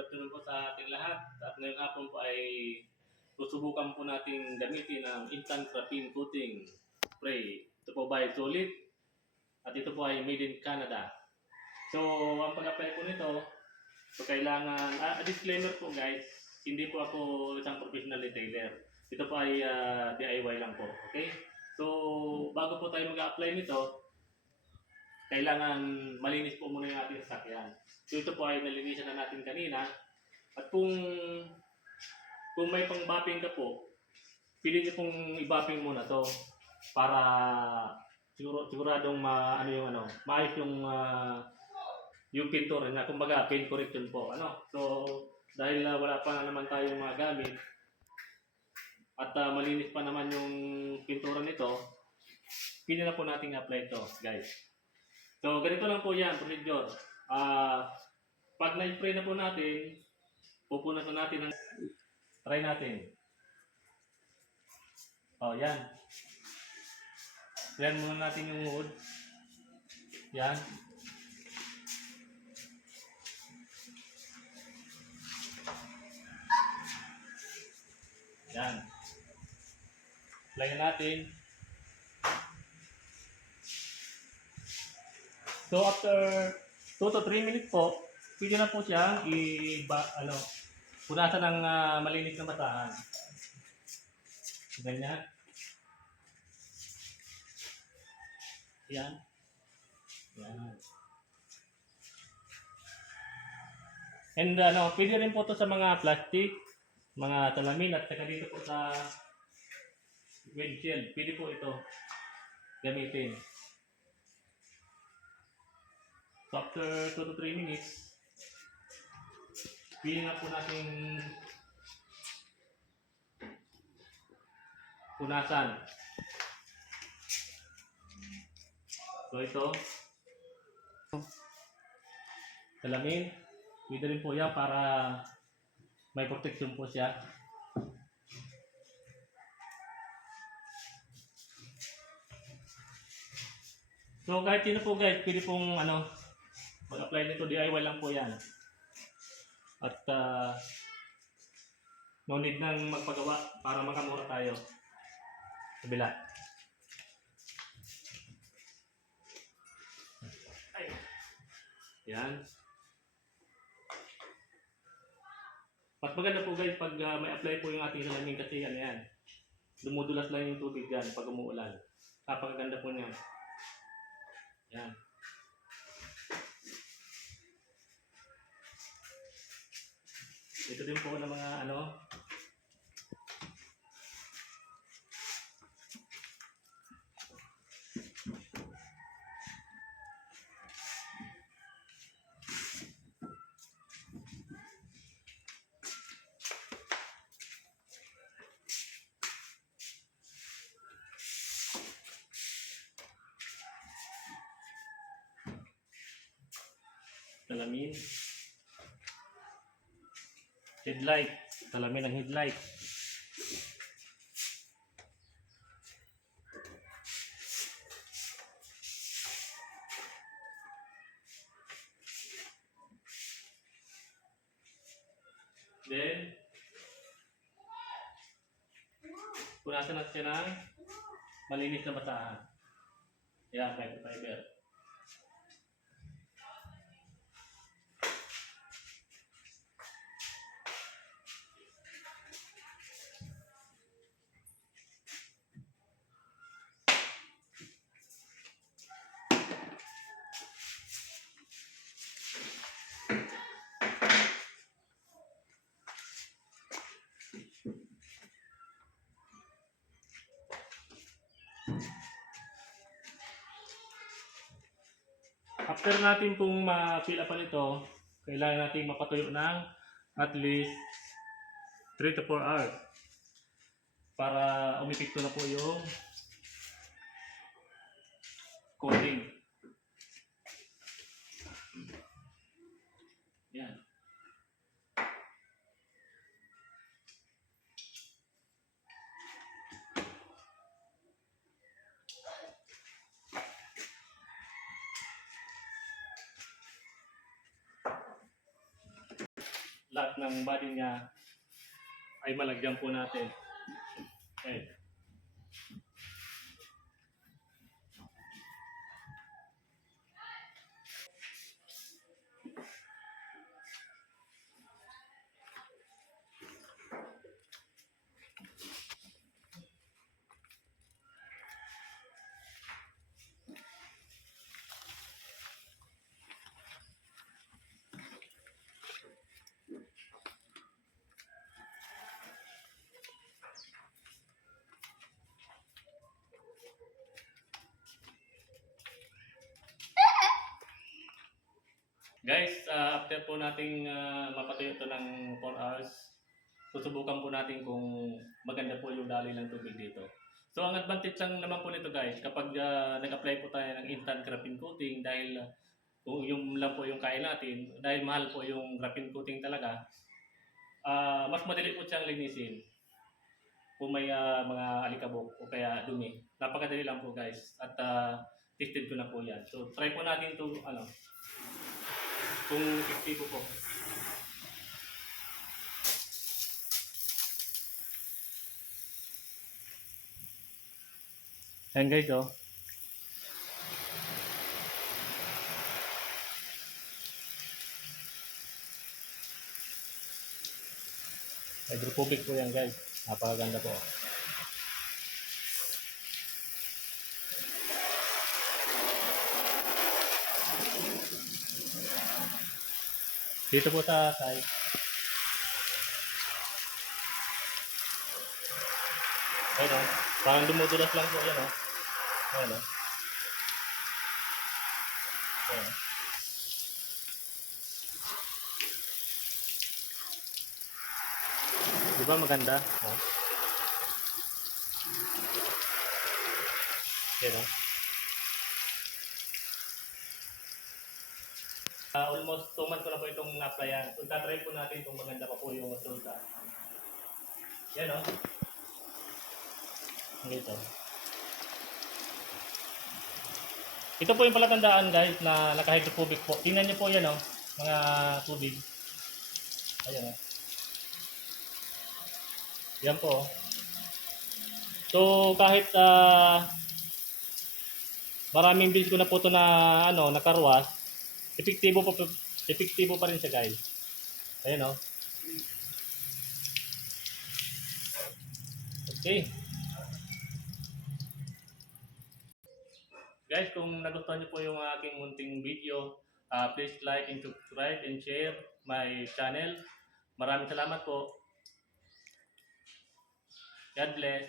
afternoon po sa ating lahat. At ngayong hapon po ay susubukan po natin gamitin ang instant graphene coating spray. Ito po by Solid at ito po ay made in Canada. So, ang pag-apply po nito, so kailangan, disclaimer po guys, hindi po ako isang professional retailer. Ito po ay DIY lang po, okay? So, bago po tayo mag-apply nito, kailangan malinis po muna yung ating sasakyan. So ito po ay nalinisan na natin kanina. At kung may pang-bapping ka po, pili niyo pong i-bapping muna to para siguradong maayos yung pintura na, kumbaga paint correction po. So dahil wala pa naman tayong mga gamit at malinis pa naman yung pintura nito, pili na po natin apply ito, guys. So, ganito lang po yan, procedure. Pag na-spray na po natin, pupunasan natin ang try natin. Yan. Yan muna natin yung wood. Yan. Yan. Apply na natin. So after 2 to 3 minutes po, pwede na po siya punasan ng malinis na basahan. Ganyan. Yan. Yan. And pwede rin po ito sa mga plastic, mga salamin, at saka dito po sa windshield. Pwede po ito gamitin. So after 2 to 3 minutes, pili na po natin punasan. So ito, salamin, pwede rin po yan para may protection po siya. So kahit sino po guys, pwede pong mag-apply nito, DIY lang po yan. At no need nang magpagawa para makamura tayo. Kabila. Yan. Mas maganda po guys pag may apply po yung ating salamin kasi yan. Dumudulas lang yung tubig yan pag umuulan. Napakaganda po niyan. Yan. Ito din po ng mga salamin. Headlight. Salamin ng headlight. Then, punasan natin siya ng malinis na basahan. Yan, microfiber. After natin pong ma-fill up ito, kailangan natin mapatuyo ng at least 3 to 4 hours para umipikto na po yung coating. Yan. lahat ng body niya ay malagyan po natin. Okay. Guys, after po nating mapatuyo ito ng 4 hours, susubukan po natin kung maganda po yung daloy ng tubig dito. So ang advantage lang naman po nito guys, kapag nag-apply po tayo ng instant graphene coating dahil kung yung lang po yung kaya natin, dahil mahal po yung graphene coating talaga, mas madali po siyang linisin kung may mga alikabok o kaya dumi. Napakadali lang po guys at tested ko na po yan. So try po natin to kung efektibo po. Ayan guys, oh. Hydrophobic po yan guys. Napakaganda po. Dito po sa side. Ayun, oh. Parang dumudulas lang po yan, oh. Ayun, oh. Ayun. Diba maganda? Oh. Ayun, oh. Almost 2 months ko na po itong na-applyan. So, tatry po natin kung maganda pa po yung resulta. Yan, oh. Dito. Ito po yung palatandaan guys na naka-hydrophobic po. Tingnan niyo po yan, oh. Mga tubig. Ayan, oh. Yan po, oh. So, kahit maraming bills ko na po ito na nakarwas, epektibo pa rin siya guys. Ayan, oh. Okay. Guys, kung nagustuhan niyo po yung aking munting video, please like and subscribe and share my channel. Maraming salamat po. God bless.